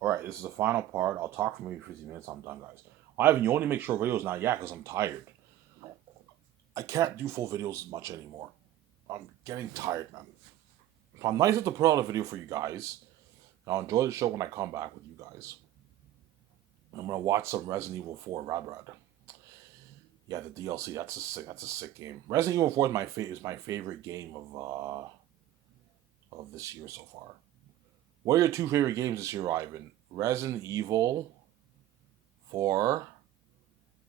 All right, this is the final part. I'll talk for maybe 15 minutes. I'm done, guys. Ivan, you only make short videos now, yeah, because I'm tired. I can't do full videos as much anymore. I'm getting tired, man. So I'm nice to put out a video for you guys. I'll enjoy the show when I come back with you guys. I'm gonna watch some Resident Evil 4 Rad Rad. Yeah, the DLC. That's a sick game. Resident Evil 4 is my favorite game of this year so far. What are your two favorite games this year, Ivan? Resident Evil 4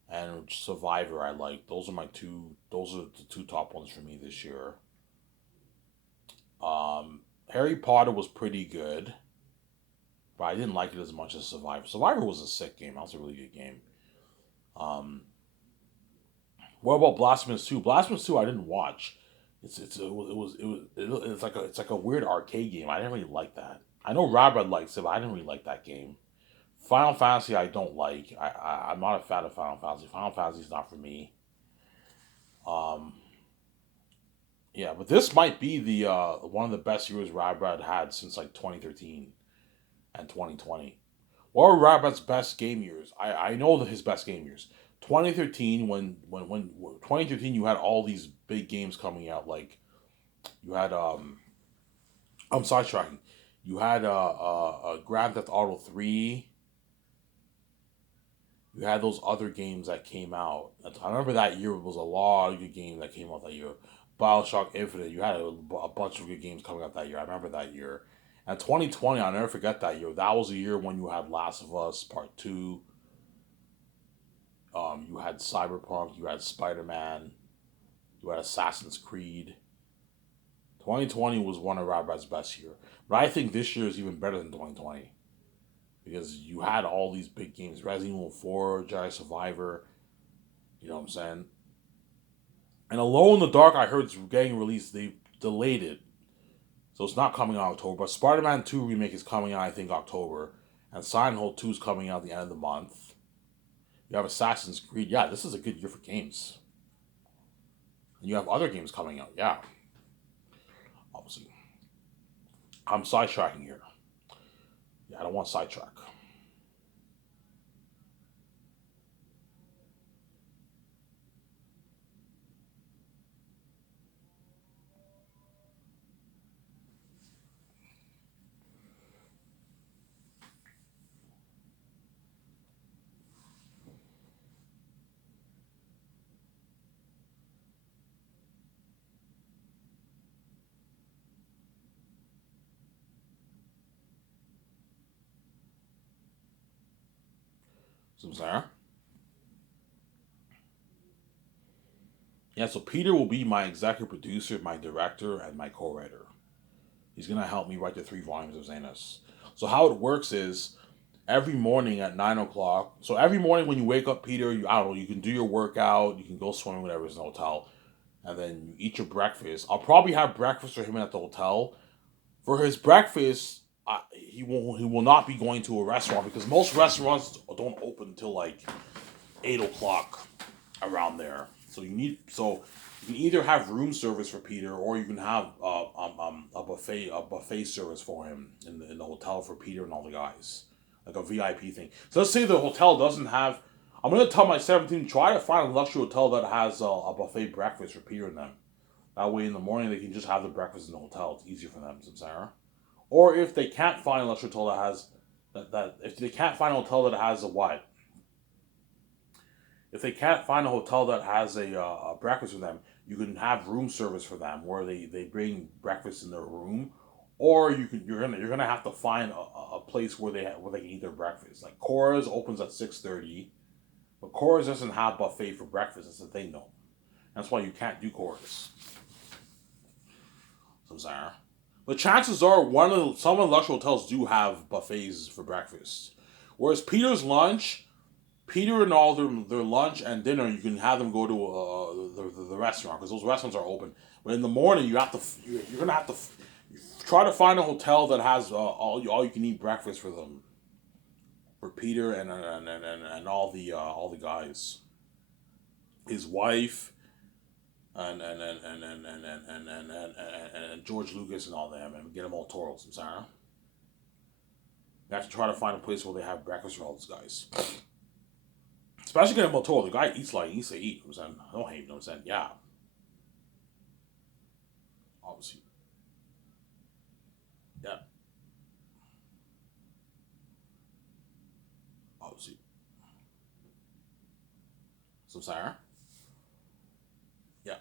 and Survivor. I like those are my two. Those are the two top ones for me this year. Harry Potter was pretty good, but I didn't like it as much as Survivor. Survivor was a sick game. That was a really good game. Um, what about Blasphemous 2? Blasphemous 2 I didn't watch. It's like a weird arcade game. I didn't really like that. I know Robert likes it, but I didn't really like that game. Final Fantasy I don't like. I'm not a fan of Final Fantasy. Final Fantasy is not for me. Um, yeah, but this might be the one of the best years Robert had since like 2013 and 2020. What were Robert's best game years? I know that his best game years. 2013 when 2013 you had all these big games coming out like you had I'm sidetracking. You had Grand Theft Auto 3. You had those other games that came out. I remember that year was a lot of good games that came out that year. Bioshock Infinite. You had a bunch of good games coming out that year. I remember that year. And 2020, I'll never forget that year. That was a year when you had Last of Us Part 2. You had Cyberpunk. You had Spider Man. You had Assassin's Creed. 2020 was one of Rabbi's best year. But I think this year is even better than 2020 because you had all these big games: Resident Evil 4, Jedi Survivor. You know what I'm saying? And Alone in the Dark, I heard it's getting released. They delayed it, so it's not coming out October. But Spider Man 2 remake is coming out, I think, October, and Silent Hill 2 is coming out at the end of the month. You have Assassin's Creed. Yeah, this is a good year for games. And you have other games coming out. Yeah, obviously. I'm sidetracking here. Yeah, I don't want sidetrack. So, Sarah. Yeah, so Peter will be my executive producer, my director, and my co-writer. He's gonna help me write the three volumes of Xanus. So how it works is every morning at 9 o'clock. So every morning when you wake up, Peter, I don't know, you can do your workout, you can go swimming, whatever is in the hotel, and then you eat your breakfast. I'll probably have breakfast for him at the hotel. For his breakfast, he will not be going to a restaurant because most restaurants don't open until like 8 o'clock around there. So you can either have room service for Peter or you can have a buffet service for him in the hotel for Peter and all the guys, like a VIP thing. So let's say the hotel doesn't have. I'm gonna tell my 17 try to find a luxury hotel that has a buffet breakfast for Peter and them. That way in the morning they can just have the breakfast in the hotel. It's easier for them, Sarah. Or if they can't find a luxury hotel that has that if they can't find a hotel that has a what if they can't find a hotel that has a breakfast for them, you can have room service for them where they bring breakfast in their room, or you're gonna have to find a place where they can eat their breakfast. Like Cora's opens at 6:30, but Cora's doesn't have buffet for breakfast. That's the thing though. That's why you can't do Cora's. So sorry. But chances are some of the luxury hotels do have buffets for breakfast. Whereas Peter and all their lunch and dinner, you can have them go to the restaurant because those restaurants are open. But in the morning, you're gonna have to try to find a hotel that has all you can eat breakfast for them for Peter and all the guys, his wife and George Lucas and all them, and get them all Toros. I'm sorry. We have to try to find a place where they have breakfast for all these guys. Especially getting Motor. The guy eats like he needs to eat. You know what I'm saying? I don't hate him. You know what I'm saying? Yeah. Obviously. Yeah. Obviously. So Sarah. Yeah.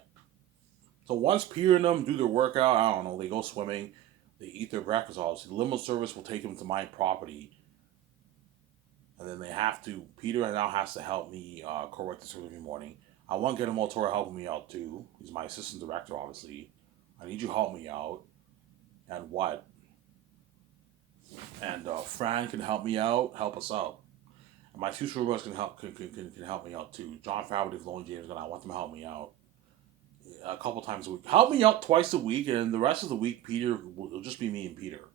So once Peter and them do their workout, I don't know, they go swimming, they eat their breakfast. Obviously, the limo service will take them to my property, and then they have to. Peter now has to help me correct this every morning. I want to get Motor helping me out too. He's my assistant director, obviously. I need you to help me out. And what? And Fran can help me out, help us out. And my two supervisors can help me out too. John Favreau, Vlone James, and I want them to help me out a couple times a week. Help me out twice a week, and the rest of the week, Peter it'll just be me and Peter,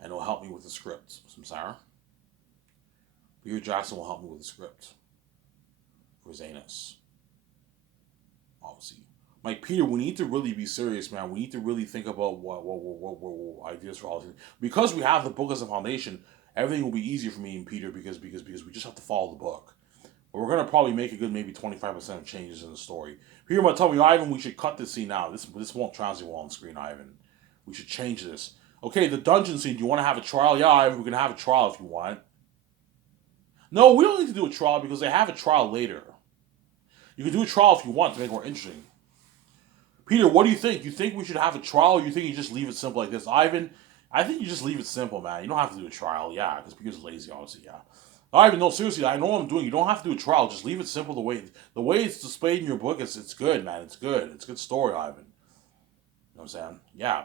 and it'll help me with the script. Some Sarah. Peter Jackson will help me with the script for Zanus. Obviously, like Peter, we need to really be serious, man. We need to really think about what ideas for all this. Because we have the book as a foundation, everything will be easier for me and Peter because we just have to follow the book. But we're gonna probably make a good maybe 25% of changes in the story. Peter might tell me, Ivan, we should cut this scene out. This won't translate well on screen, Ivan. We should change this. Okay, the dungeon scene. Do you want to have a trial? Yeah, Ivan, we can have a trial if you want. No, we don't need to do a trial because they have a trial later. You can do a trial if you want to make it more interesting. Peter, what do you think? You think we should have a trial, or you think you just leave it simple like this? Ivan, I think you just leave it simple, man. You don't have to do a trial, yeah, because Peter's lazy, honestly, yeah. Ivan, no, seriously, I know what I'm doing. You don't have to do a trial. Just leave it simple the way it's displayed in your book. It's good, man. It's good. It's a good story, Ivan. You know what I'm saying? Yeah.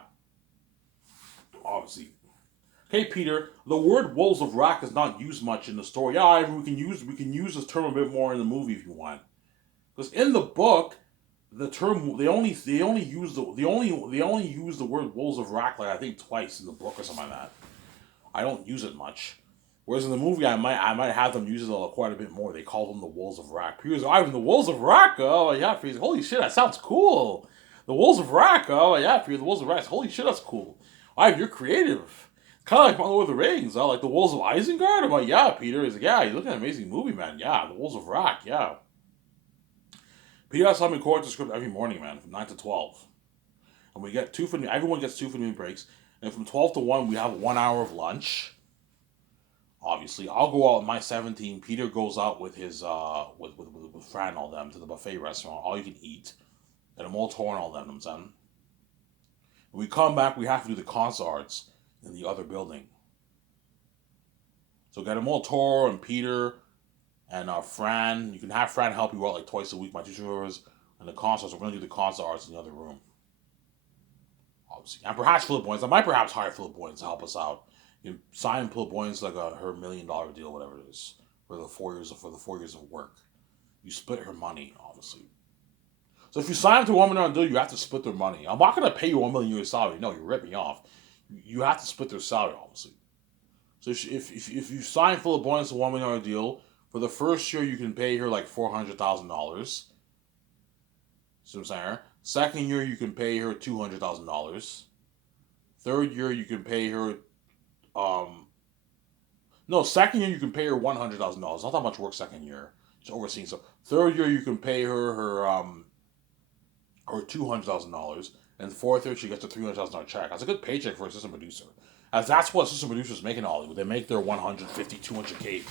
Obviously. Hey, Peter, the word Wolves of Rakk is not used much in the story. Yeah, Ivan, we can use this term a bit more in the movie if you want. Because in the book, the term they only use the word Wolves of Rakk like I think twice in the book or something like that. I don't use it much. Whereas in the movie, I might have them use it quite a bit more. They call them the Wolves of Rakk. Peter's Ivan, the Wolves of Rakk. Oh yeah, Peter's holy shit, that sounds cool. The Wolves of Rakk. Oh yeah, Peter, the Wolves of Rakk. Holy shit, that's cool. Ivan, you're creative. Kind of like Lord of the Rings. Like the Wolves of Isengard. I'm like, yeah, Peter. He's like, yeah, you look at an amazing movie, man. Yeah, the Wolves of Rakk. Yeah. Peter has to help me record the script every morning, man, from 9 to 12. And we get everyone gets 2 for-me breaks. And from 12 to 1, we have 1 hour of lunch. Obviously, I'll go out with my 17. Peter goes out with his, with Fran and all them to the buffet restaurant, all you can eat. And I'm all torn all them, I'm saying. When we come back, we have to do the concert arts in the other building. So get them all Toro and Peter and Fran. You can have Fran help you out like twice a week, my two showers, and the concerts. We're going to do the concert arts in the other room. Obviously. And perhaps Philip Boyens. I might perhaps hire Philip Boyens to help us out. You know, sign Philip Boyens like her $1 million deal, whatever it is, for the 4 years of work. You split her money, obviously. So if you sign to a $1 million deal, you have to split their money. I'm not going to pay you $1 million salary. No, you rip me off. You have to split their salary, obviously. So if you sign Philip Boyens to a $1 million deal, for the first year you can pay her like $400,000. See what I'm saying? Second year you can pay her $200,000. Third year you can pay her no, second year you can pay her $100,000. Not that much work second year. It's overseeing stuff. Third year you can pay her $200,000, and fourth year she gets a $300,000 check. That's a good paycheck for an assistant producer. As that's what assistant producers make in Hollywood. They make their 150, 200K.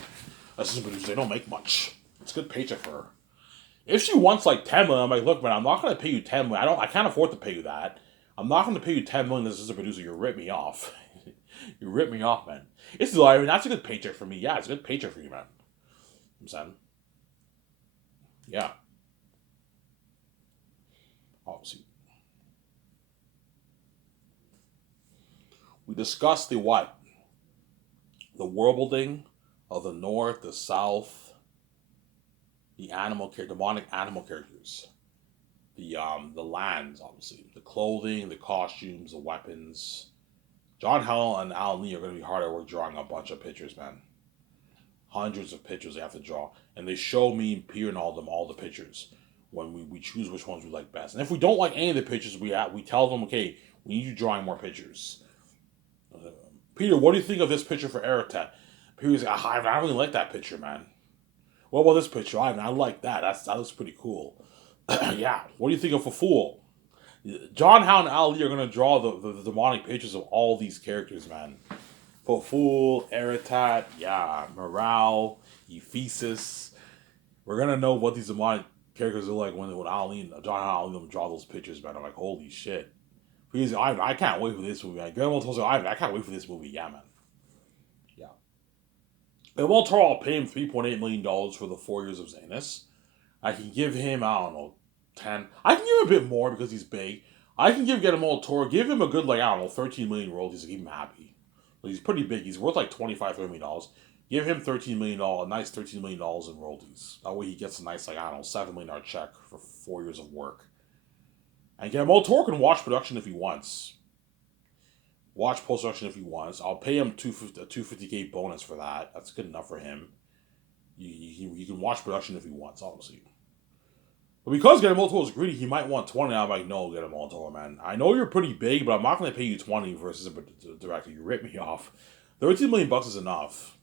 Assistant producers, they don't make much. It's a good paycheck for her. If she wants like 10 million, I'm like, look, man, I'm not gonna pay you 10 million. I can't afford to pay you that. I'm not gonna pay you 10 million as assistant producer. You rip me off. You rip me off, man. It's like, that's a good paycheck for me. Yeah, it's a good paycheck for you, man. I'm saying. Yeah. Obviously. We discussed the what? The world building of the North, the South, the demonic animal characters, the lands, obviously, the clothing, the costumes, the weapons. John Hell and Alan Lee are going to be hard at work drawing a bunch of pictures, man. Hundreds of pictures they have to draw, and they show me, Peter, and all the pictures when we choose which ones we like best. And if we don't like any of the pictures, we tell them, okay, we need you drawing more pictures. Peter, what do you think of this picture for Eretat? Peter's like, I don't really like that picture, man. What about this picture? I like that. That looks pretty cool. Yeah. What do you think of a fool? John Howe and Ali are gonna draw the demonic pictures of all these characters, man. Fool, Eritat, yeah, Morale, Ephesus. We're gonna know what these demonic characters are like when Ali and John Howe and Ali draw those pictures, man. I'm like, holy shit. Please, I can't wait for this movie, man. Guillermo tells me, I can't wait for this movie, yeah, man. Yeah. And Del Toro, I'll pay him $3.8 million for the 4 years of Zanus. I can give him, I don't know, 10. I can give him a bit more because he's big. I can give Guillermo del Toro, give him a good, like, I don't know, 13 million royalties to keep him happy. But he's pretty big. He's worth like $25 million. Give him $13 million, a nice $13 million in royalties. That way he gets a nice, like, I don't know, $7 million check for 4 years of work. And Guillermo del Toro can watch production if he wants. Watch post-production if he wants. I'll pay him a $250K bonus for that. That's good enough for him. You can watch production if he wants, obviously. But because Guillermo del Toro is greedy, he might want 20. I'm like, no, Guillermo del Toro, man. I know you're pretty big, but I'm not going to pay you 20 versus a director. You rip me off. $13 million is enough.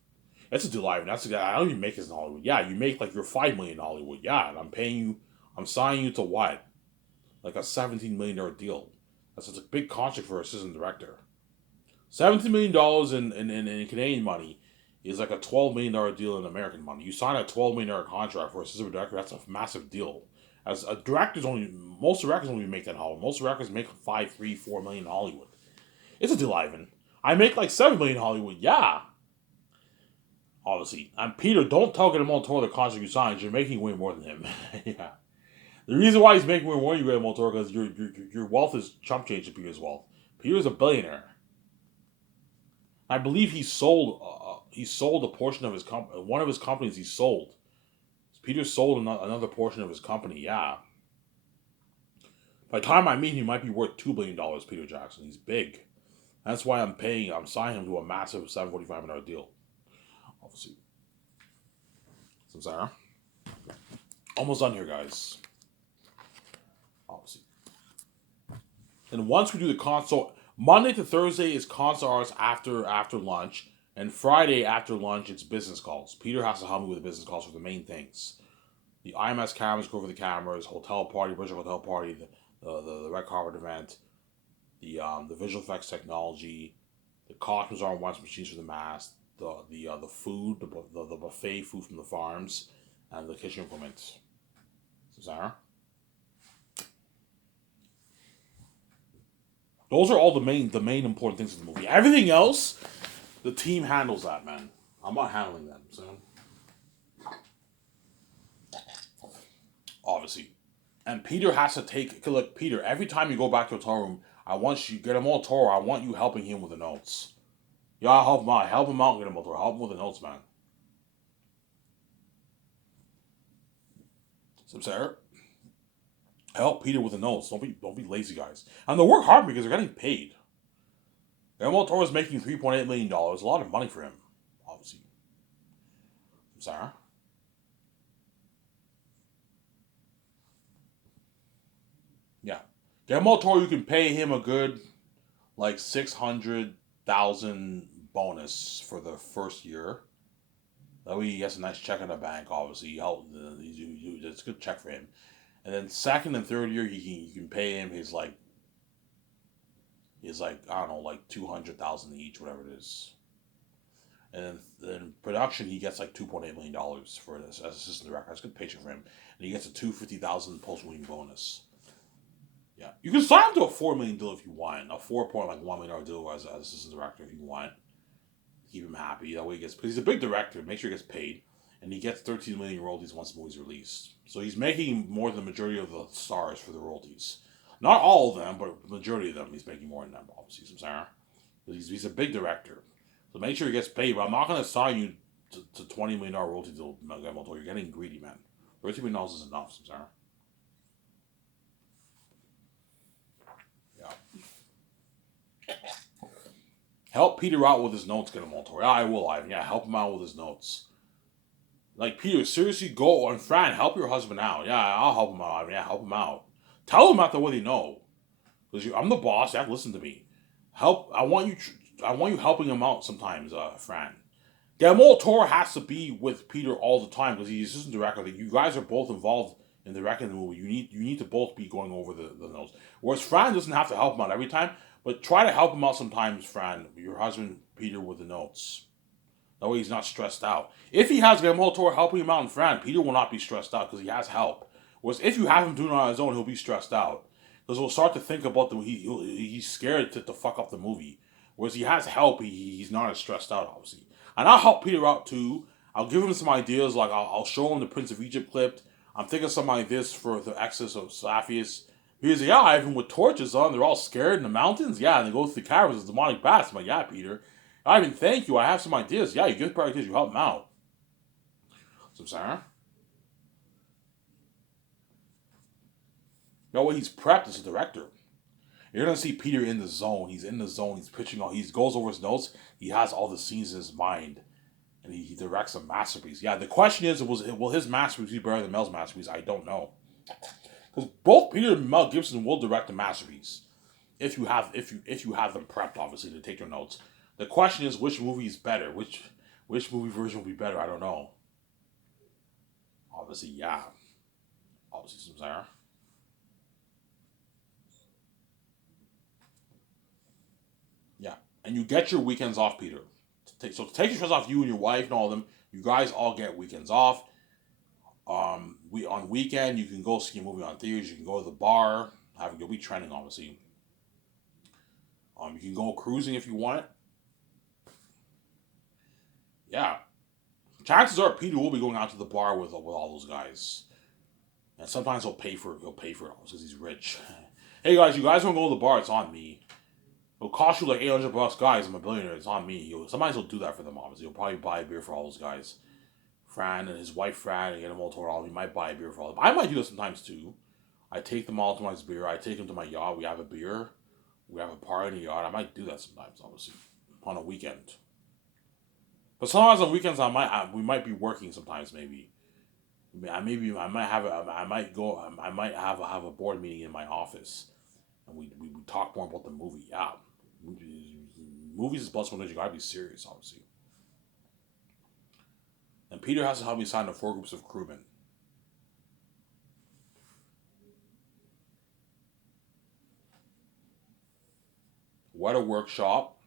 That's a deal. I don't even make this in Hollywood. Yeah, you make like your $5 million in Hollywood. Yeah, and I'm paying you. I'm signing you to what? Like a $17 million deal. That's a big contract for an assistant director. $17 million in Canadian money is like a $12 million deal in American money. You sign a $12 million contract for a assistant director. That's a massive deal. As a director's most directors only make that in Hollywood. Most directors make $5, $3, $4 million in Hollywood. It's a deal, Ivan. I make like $7 million in Hollywood. Yeah. Obviously. And Peter, don't tell Guillermo del Toro the contract you signed. You're making way more than him. Yeah. The reason why he's making way more than you, Guillermo del Toro, because your wealth is chump change to Peter's wealth. Peter's a billionaire. I believe he sold a portion of his company. One of his companies he sold. Peter sold another portion of his company. Yeah. By the time I meet him, he might be worth $2 billion. Peter Jackson. He's big. That's why I'm signing him to a massive $745 million deal. Obviously. Samsara. Almost done here, guys. Obviously. And once we do the console, Monday to Thursday is console hours after lunch, and Friday after lunch it's business calls. Peter has to help me with the business calls for the main things. The IMS cameras go over the cameras, hotel party, virtual hotel party, the red carpet event, the visual effects technology, the costumes are on once machines for the mask, the food, the buffet food from the farms, and the kitchen implements. Sarah? Those are all the main important things in the movie. Everything else, the team handles that, man. I'm not handling that, so. Obviously. And Peter has to take... Look, Peter, every time you go back to a hotel room, I want you... Guillermo del Toro, I want you helping him with the notes. Yeah, I'll help him out. Help him out, Guillermo del Toro. Help him with the notes, man. So, Sarah, help Peter with the notes. Don't be lazy, guys. And they'll work hard because they're getting paid. Guillermo del Toro is making $3.8 million. A lot of money for him, obviously. Sarah? Yeah. Guillermo del Toro, you can pay him a good, like, $600,000 bonus for the first year. That way he gets a nice check in the bank, obviously. It's a good check for him. And then second and third year, you can pay him his like I don't know, like $200,000 each, whatever it is. And then production, he gets like $2.8 million for this as assistant director. That's a good paycheck for him. And he gets a $250,000 post-winning bonus. Yeah, you can sign him to a $4 million deal if you want. A $4.1 million deal as assistant director if you want. Keep him happy. That way he gets, because he's a big director. Make sure he gets paid, and he gets 13 million royalties once the movie's released. So he's making more than the majority of the stars for the royalties. Not all of them, but the majority of them he's making more than them. Obviously, Samsara. He's a big director, so make sure he gets paid. But I'm not going to sign you to $20 million royalty deal. You're getting greedy, man. $13 million is enough, Samsara. Help Peter out with his notes, Guillermo del Toro. Yeah, I will, Ivan. Yeah, help him out with his notes. Like, Peter, seriously, go. And Fran, help your husband out. Yeah, I'll help him out, Ivan. Yeah, help him out. Tell him after what you know. Because I'm the boss. You have to listen to me. I want you helping him out sometimes, Fran. Guillermo del Toro has to be with Peter all the time because he's assistant director. Like, you guys are both involved in directing the movie. You need to both be going over the notes. Whereas Fran doesn't have to help him out every time, but try to help him out sometimes, Fran, your husband Peter, with the notes. That way he's not stressed out. If he has Guillermo del Toro helping him out in Fran, Peter will not be stressed out because he has help. Whereas if you have him doing it on his own, he'll be stressed out because he'll start to think about he's scared to fuck up the movie. Whereas he has help, he's not as stressed out, obviously. And I'll help Peter out too. I'll give him some ideas, like I'll show him the Prince of Egypt clip. I'm thinking something like this for the Exodus of Saphius. Because, yeah, I have him with torches on. They're all scared in the mountains. Yeah, and they go through the caverns as demonic bats. I'm like, yeah, Peter. Ivan, thank you. I have some ideas. Yeah, you give the ideas. You help him out. So I'm saying, you know what? He's prepped as a director. You're gonna see Peter in the zone. He's in the zone. He's pitching all. He goes over his notes. He has all the scenes in his mind, and he directs a masterpiece. Yeah, the question is, will his masterpiece be better than Mel's masterpiece? I don't know, because both Peter and Mel Gibson will direct a masterpiece if you have them prepped, obviously, to take your notes. The question is, which movie is better? Which movie version will be better? I don't know. Obviously, yeah. Obviously, some Sarah. Yeah, and you get your weekends off, Peter. So take your stress off you and your wife and all of them. You guys all get weekends off. We on weekend you can go see a movie on theaters. You can go to the bar. You'll be trending, obviously. You can go cruising if you want. Yeah, chances are Peter will be going out to the bar with all those guys, and sometimes he'll pay for it because he's rich. Hey guys, you guys want to go to the bar? It's on me. It'll cost you like $800, guys. I'm a billionaire. It's on me. Sometimes he'll do that for them. Obviously, he'll probably buy a beer for all those guys. Fran and his wife Fran and get them all to all. He might buy a beer for all of them. I might do that sometimes too. I take them all to my beer. I take them to my yacht. We have a beer. We have a party in the yacht. I might do that sometimes, obviously, on a weekend. But sometimes on weekends, we might be working sometimes. Maybe I might have I might go. I might have a board meeting in my office, and we talk more about the movie. Yeah, movies is plus one. You gotta be serious, obviously. And Peter has to help me sign the four groups of crewmen. Weather workshop,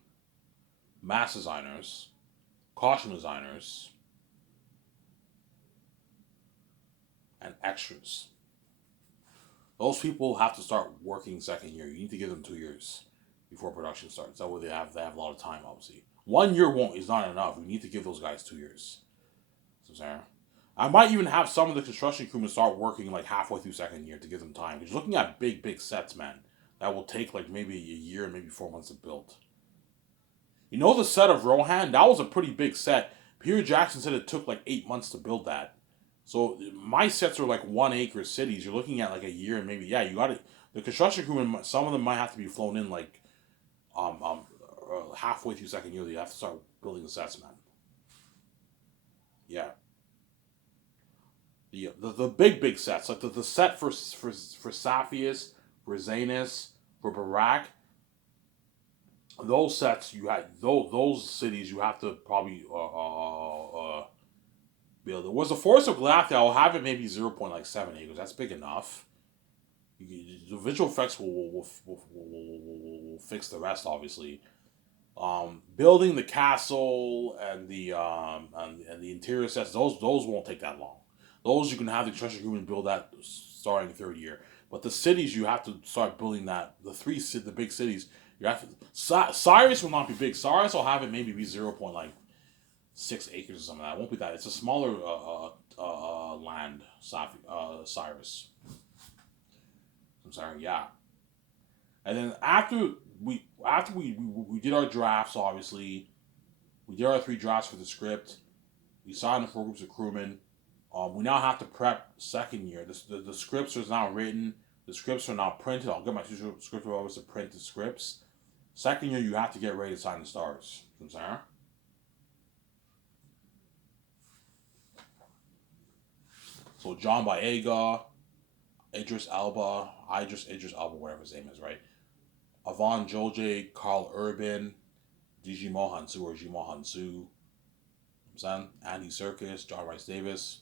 mass designers, costume designers, and extras. Those people have to start working second year. You need to give them 2 years before production starts. That way they have a lot of time, obviously. 1 year won't is not enough. We need to give those guys 2 years. So, Sarah. I might even have some of the construction crewmen start working like halfway through second year to give them time. Because you're looking at big sets, man. That will take like maybe a year, maybe 4 months to build. You know the set of Rohan? That was a pretty big set. Peter Jackson said it took like 8 months to build that. So my sets are like 1 acre cities. You're looking at like a year and maybe, yeah, you got it. The construction crewmen, some of them might have to be flown in like um, um halfway through second year. They have to start building the sets, man. Yeah, the big sets like the set for Saphius, for Zanus, for Barak. Those sets you had those cities you have to probably build. It was the Forest of Galathia. I'll have it maybe 0.7 acres. That's big enough. The visual effects will fix the rest, obviously. Building the castle and the interior sets, those won't take that long. Those you can have the treasure room and build that starting third year. But the cities you have to start building that the big cities you have to. Cyrus will not be big. Cyrus will have it maybe be 0.6 acres or something. That it won't be that. It's a smaller land. Cyrus. I'm sorry. Yeah. And then after we did our drafts, obviously, we did our 3 drafts for the script. We signed the 4 groups of crewmen. We now have to prep second year. The scripts are now written. The scripts are now printed. I'll get my 2 script writers to print the scripts. Second year, you have to get ready to sign the stars. I'm sorry. So John Boyega, Idris Elba, whatever his name is, right? Avon Joje, Carl Urban, Digi Mohansu or Ji Mohansu, Son, Andy Serkis, John Rice Davis,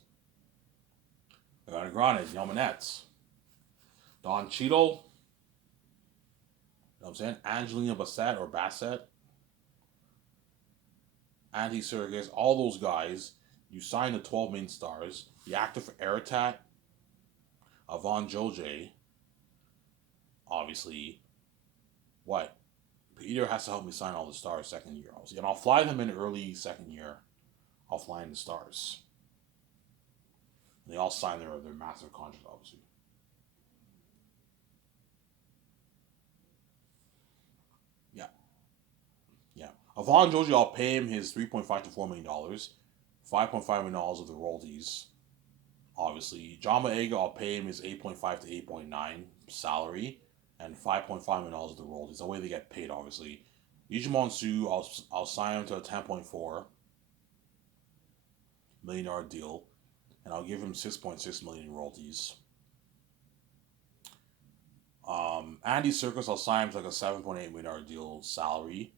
Ariana Grande, Yomanettes, Don Cheadle, you know what I'm saying? Angelina Bassett or Bassett, Andy Serkis, all those guys. You sign the 12 main stars. The actor for Aratat, Avon Joje, obviously. What? Peter has to help me sign all the stars second year, obviously. And I'll fly them in early second year. I'll fly in the stars. And they all sign their massive contract, obviously. Yeah. Yeah. Avon Joji, I'll pay him his $3.5 to $4 million, $5.5 million of the royalties. Obviously, John Boyega, I'll pay him his 8.5 to 8.9 salary, and $5.5 million of the royalties. The way they get paid, obviously. Lee Monsu, I'll sign him to a $10.4 million deal, and I'll give him 6.6 million in royalties. Andy Serkis, I'll sign him to like a $7.8 million deal salary,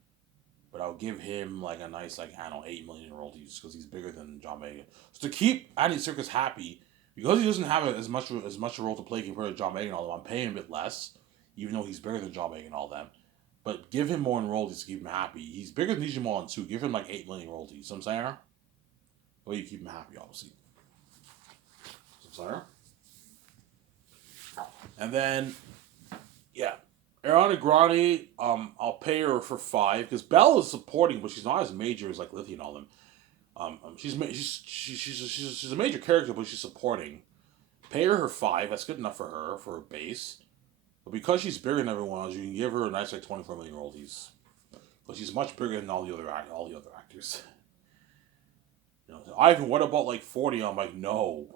but I'll give him like a nice like I don't know 8 million in royalties because he's bigger than John Boyega. So to keep Andy Serkis happy, because he doesn't have as much a role to play compared to John Boyega and all them, I'm paying him a bit less, even though he's bigger than John Boyega and all them. But give him more in royalties to keep him happy. He's bigger than Digimon too. Give him like 8 million royalties. You know what I'm saying? The way you keep him happy, obviously. You know what I'm saying? And then, yeah, Ariana Grande, I'll pay her for 5 because Belle is supporting, but she's not as major as like Lithia and all them. She's a major character, but she's supporting. Pay her 5. That's good enough for her for a base. But because she's bigger than everyone else, you can give her a nice like 24 million royalties. But she's much bigger than all the other actors. You know, Ivan, what about like 40? I'm like, no.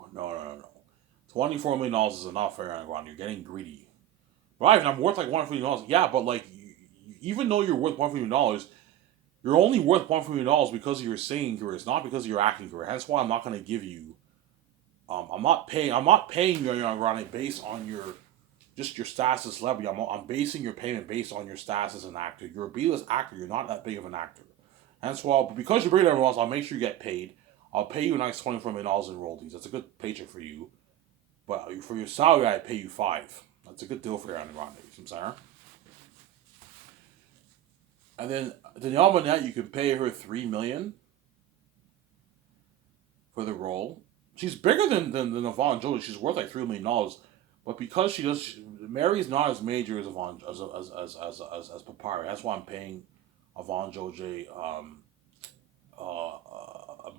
$24 million is enough for Ariana Grande. You're getting greedy. But Ivan, I'm worth like $1 million. Yeah, but like, even though you're worth $1 million, you're only worth $1 million because of your singing career. It's not because of your acting career. That's why I'm not going to give you. I'm not paying you Ariana Grande based on your just your status as celebrity. I'm basing your payment based on your status as an actor. You're a B-list actor. You're not that big of an actor. That's why, because you're bigger than everyone else, I'll make sure you get paid. I'll pay you a nice $24 million in royalties. That's a good paycheck for you. But for your salary, I pay you 5. That's a good deal for Ariana Grande. You know what I'm saying? And then Danielle Monette, you can pay her $3 million for the role. She's bigger than Yvonne Jolie. She's worth like $3 million. But because Mary's not as major as Yvonne as Papyri. That's why I'm paying Yvonne Joje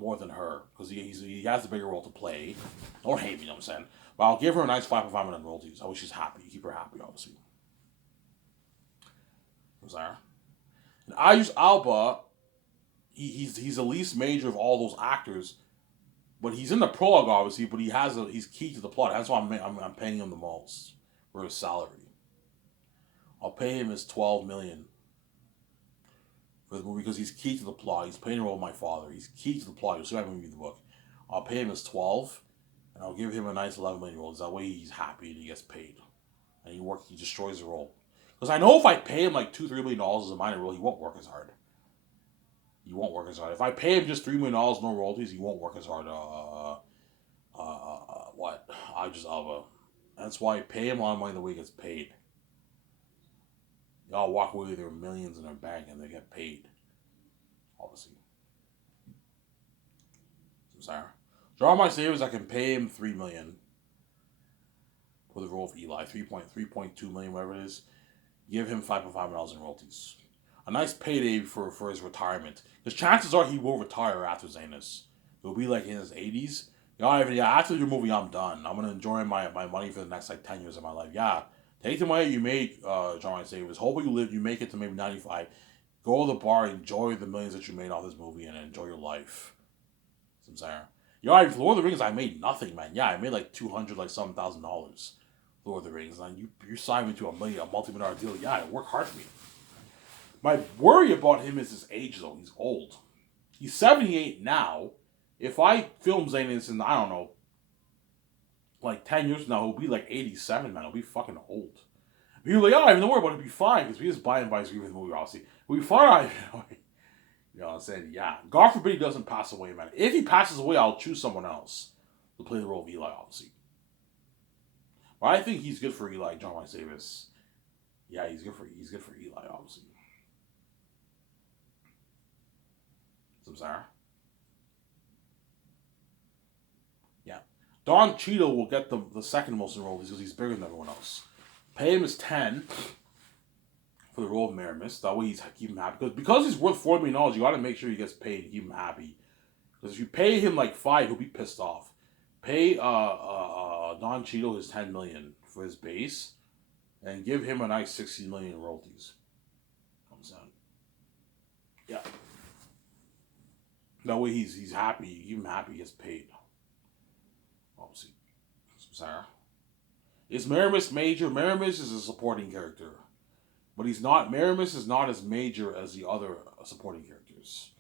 more than her because he has a bigger role to play. Don't hate me, you know what I'm saying? But I'll give her a nice 5.5 million royalties. I wish she's happy. Keep her happy, obviously. You know what I'm saying? And Ayus Alba, he's the least major of all those actors, but he's in the prologue obviously. But he's key to the plot. That's why I'm paying him the most for his salary. I'll pay him his 12 million for the movie because he's key to the plot. He's playing the role of my father. He's key to the plot. You'll see when I read the book. I'll pay him his 12, and I'll give him a nice 11 million roles. That way he's happy and he gets paid, and he destroys the role. Because I know if I pay him like $2-3 million as a minor role, he won't work as hard. He won't work as hard. If I pay him just $3 million, no royalties, he won't work as hard. What? I just Alba. That's why I pay him a lot of money the way he gets paid. Y'all walk away with their millions in their bank and they get paid. Obviously. I'm sorry. Draw my savers, I can pay him $3 million for the role of Eli. 3.2 million, whatever it is. Give him $5.5 in royalties. A nice payday for his retirement. Because chances are he will retire after Zanus. He'll be like in his 80s. Yeah, after your movie, I'm done. I'm going to enjoy my money for the next like 10 years of my life. Yeah, take the money you made, John Savers. Hope you make it to maybe 95. Go to the bar, enjoy the millions that you made off this movie, and enjoy your life. I'm saying. Lord of the Rings, I made nothing, man. Yeah, I made like $200 like some $1,000. Lord of the Rings, and you signed me to a multi-million deal. Yeah, it worked hard for me. My worry about him is his age, though. He's old. He's 78 now. If I film Zanus in, I don't know, like 10 years from now, he'll be like 87, man. He'll be fucking old. People are like, oh, don't worry about it. He'll be fine, because we just buy and buy his review of the movie, obviously. We'll be fine. You know what I'm saying? Yeah. God forbid he doesn't pass away, man. If he passes away, I'll choose someone else to play the role of Eli, obviously. But I think he's good for Eli, John Wayne Davis. Yeah, he's good for Eli, obviously. Some Sarah. Yeah. Don Cheadle will get the second most enrollees because he's bigger than everyone else. Pay him as 10 for the role of Maramis. That way he's keep him happy. Because he's worth $4 million, you got to make sure he gets paid and keep him happy. Because if you pay him like 5, he'll be pissed off. Pay Don Cheadle his $10 million for his base, and give him a nice $60 million in royalties. I'm saying, yeah. That way he's happy. Keep him happy. He gets paid. Obviously, Sarah. Is Maramis major? Maramis is a supporting character, but he's not. Maramis is not as major as the other supporting characters.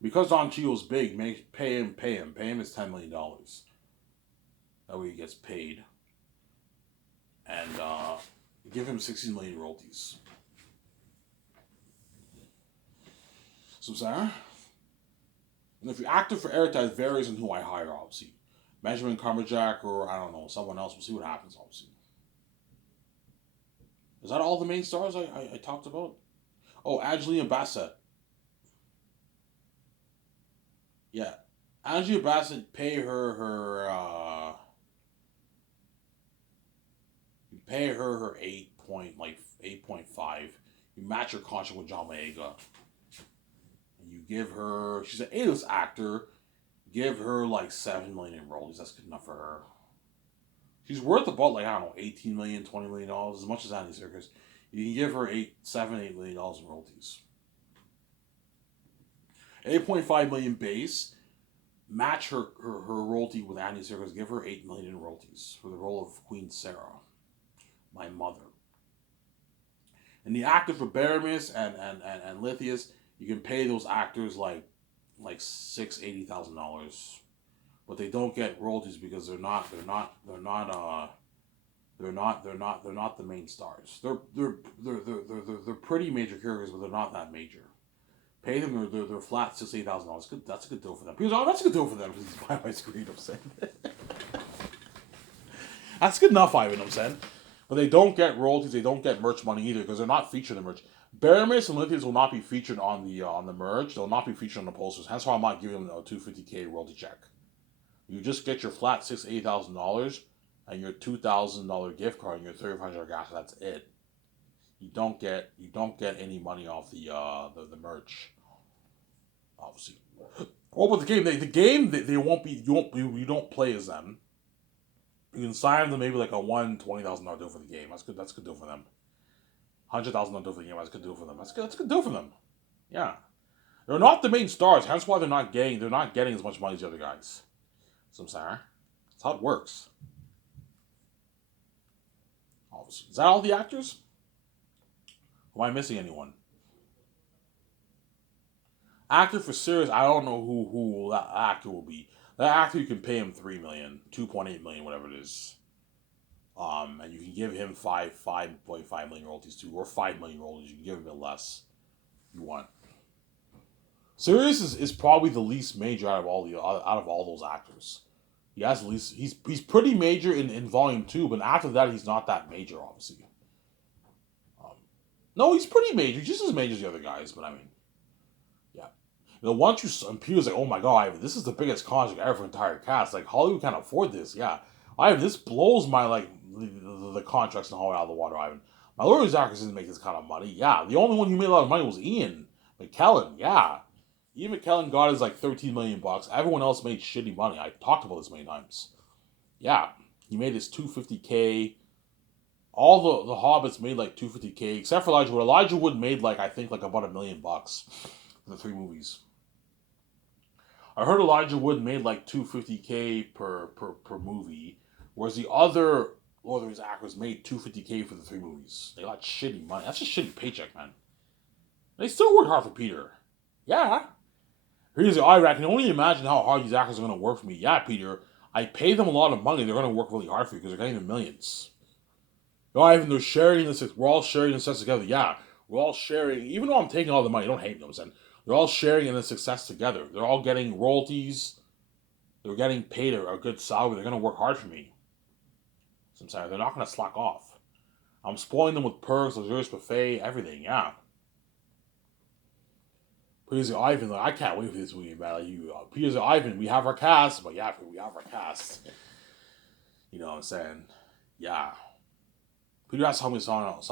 Because Don Cheadle's big, pay him his $10 million. That way he gets paid, and give him 16 million royalties. So Sarah. And if you're active for airtime, it varies on who I hire, obviously. Benjamin Cumberjack or, I don't know, someone else. We'll see what happens, obviously. Is that all the main stars I talked about? Oh, Angelina Bassett. Yeah. Angelina Bassett, pay you pay her 8.5. You match her contract with John Boyega. You give her, she's an A-list actor, give her like 7 million in royalties. That's good enough for her. She's worth about like, I don't know, 18 million, $20 million, as much as Andy Serkis. You can give her $8 million in royalties. 8.5 million base. Match her royalty with Andy Serkis. Give her 8 million in royalties for the role of Queen Sarah, my mother. And the actor for Baramis and Lithius, you can pay those actors like $80,000, but they don't get royalties because they're not the main stars. They're pretty major characters, but they're not that major. Pay them their flat $68,000. Good, that's a good deal for them. Because that's a good deal for them because he's by my screen. I'm saying that's good enough, Ivan. I'm saying, but they don't get royalties. They don't get merch money either because they're not featured in merch. Baramis and Lithius will not be featured on the merch. They'll not be featured on the posters. Hence why I'm not giving them a $250K royalty check. You just get your flat $80,000 and your $2,000 gift card and your $3,500 gas. That's it. You don't get any money off the merch. Obviously. Oh, but the game they won't be you don't play as them. You can sign them maybe like a $20,000 deal for the game. That's good. That's a good deal for them. $100,000 deal for the game. That's a good deal for them. That's a good deal for them. Yeah, they're not the main stars. Hence why they're not getting as much money as the other guys. So I'm sorry. That's how it works. Obviously, is that all the actors? Am I missing anyone? Actor for Sirius, I don't know who that actor will be. That actor you can pay him $3 million, 2.8 million, whatever it is. And you can give him 5.5 million royalties too, or 5 million royalties. You can give him a bit less. You want. Sirius is probably the least major out of all those actors. He has the least. He's pretty major in volume 2, but after that he's not that major, obviously. No, he's pretty major. He's just as major as the other guys, but I mean, yeah. Once you and Peter's like, oh my god, Ivan, this is the biggest contract ever for entire cast. Like Hollywood can't afford this. Yeah, Ivan, this blows my the contracts in Hollywood out of the water, Ivan. My Lord of the Actors didn't make this kind of money. Yeah, the only one who made a lot of money was Ian McKellen. Yeah, Ian McKellen got his like 13 million bucks. Everyone else made shitty money. I talked about this many times. Yeah, he made his 250K. All the Hobbits made like 250K, except for Elijah Wood. Elijah Wood made I think about $1 million for the 3 movies. I heard Elijah Wood made like 250K per movie, whereas the other Lord of the Rings actors made 250K for the 3 movies. They got shitty money. That's a shitty paycheck, man. They still work hard for Peter. Yeah. Here's I can only imagine how hard these actors are going to work for me. Yeah, Peter, I pay them a lot of money. They're going to work really hard for you because they're getting the millions. Ivan, they're sharing this. We're all sharing this together. Yeah, we're all sharing. Even though I'm taking all the money, don't hate me. I'm saying They're all sharing in the success together. They're all getting royalties. They're getting paid a good salary. They're gonna work hard for me. Sometimes they're not gonna slack off. I'm spoiling them with perks, luxurious buffet, everything. Yeah. Peter's Ivan, like, I can't wait for this movie, man. Like, Peter's Ivan, we have our cast, but yeah, we have our cast. You know what I'm saying? Yeah. Peter has to tell me silence.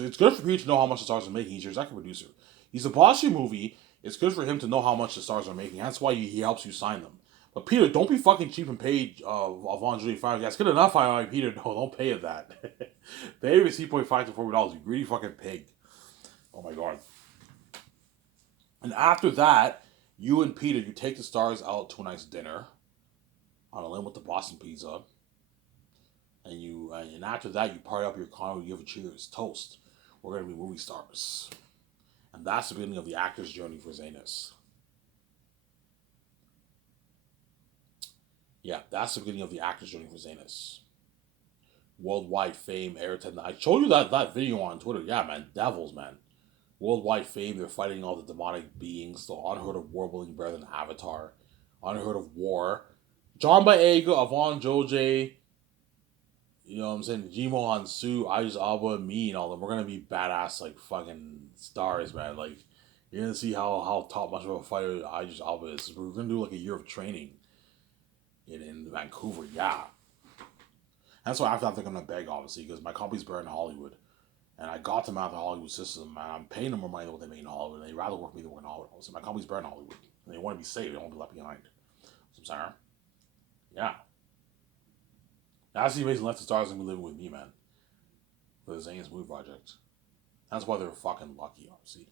It's good for Peter to know how much the stars are making. He's your executive producer. He's the boss of your movie. It's good for him to know how much the stars are making. That's why he helps you sign them. But Peter, don't be fucking cheap and pay Von Julie $5. That's good enough, I Peter. No, don't pay it that. Pay him $3.5 to $4. You greedy fucking pig. Oh my god. And after that, you and Peter, you take the stars out to a nice dinner on a limb with the Boston Pizza. And after that, you party up your car, you give a cheers, toast. We're gonna be movie stars. And that's the beginning of the actor's journey for Zanus. Yeah, that's the beginning of the actor's journey for Zanus. Worldwide fame, Ayrton. I showed you that video on Twitter. Yeah, man, devils, man. Worldwide fame, they're fighting all the demonic beings. The unheard of war building better than Avatar. Unheard of war. John Boyega, Avon Joje, you know what I'm saying? Jimo Hansu, Idris Alba, me, and all them. We're gonna be badass like fucking stars, man. Like you're gonna see how top much of a fighter Idris Alba is. We're gonna do like a year of training in Vancouver. Yeah, that's why after that they're gonna beg, obviously, because my company's better in Hollywood, and I got them out of the Hollywood system, and I'm paying them more money than what they make in Hollywood. And they rather work with me than work in Hollywood. So my company's better in Hollywood, and they want to be safe. They don't want to be left behind. So I'm sorry. Yeah. That's the amazing left the stars gonna be living with me, man. For the Zane's movie project. That's why they're fucking lucky, obviously.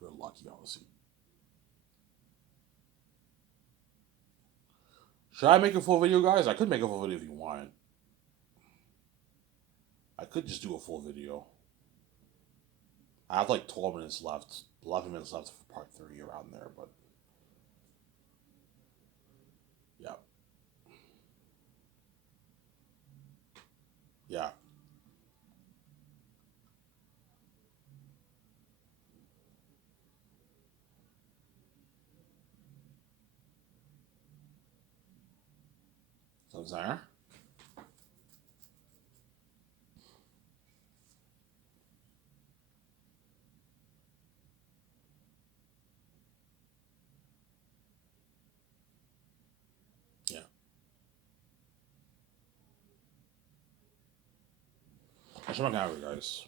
They're lucky, obviously. Should I make a full video, guys? I could make a full video if you want. I could just do a full video. I have like 12 minutes left. 11 minutes left for part 3 around there, but... Yeah. Yeah. So, there. Yeah. I should not have it, guys.